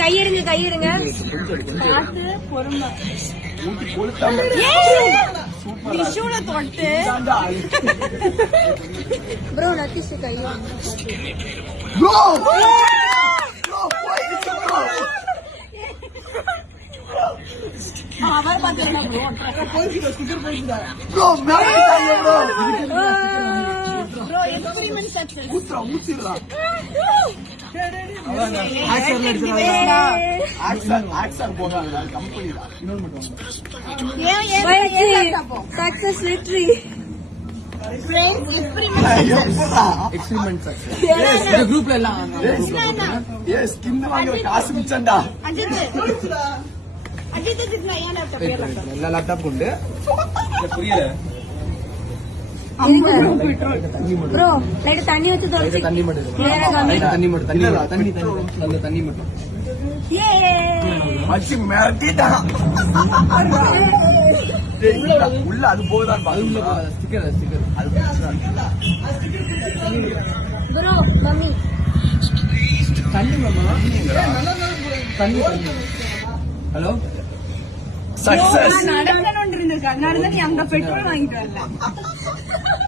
கையெடுங்க கையெடுங்க. பொறுமை தொட்டு ப்ரோ நத்திஷ் கையெடுங்க. அவர் பார்த்தா ப்ரோ எக்ஸ்பெரிமென்ட் சக்சஸ். ஊத்துறா ஆக்சன் போறாங்க கம்பெனில. இன்னொரு மட்டும் சக்சஸ் விக்டரி எக்ஸ்பெரிமென்ட் சக்சஸ். இந்த குரூப்ல எல்லாம் எஸ் ஸ்கின் வாங்குற காசு மிச்சம்டா. எல்லா லேப்டாப் கொண்டு புரியல ப்ரோ லைட் தண்ணி வச்சு தோச்சு தண்ணி மட்டும் மச்சி மேட்டிட்டா உள்ள அது போகுதான் ஸ்டிக்கர் அது ப்ரோ மம்மி தண்ணி மாமா தண்ணி ஹலோ சக்சஸ் நடக்கணும். நடந்து நீ அங்க பெட்ரோல் வாங்கிட்டு வரல.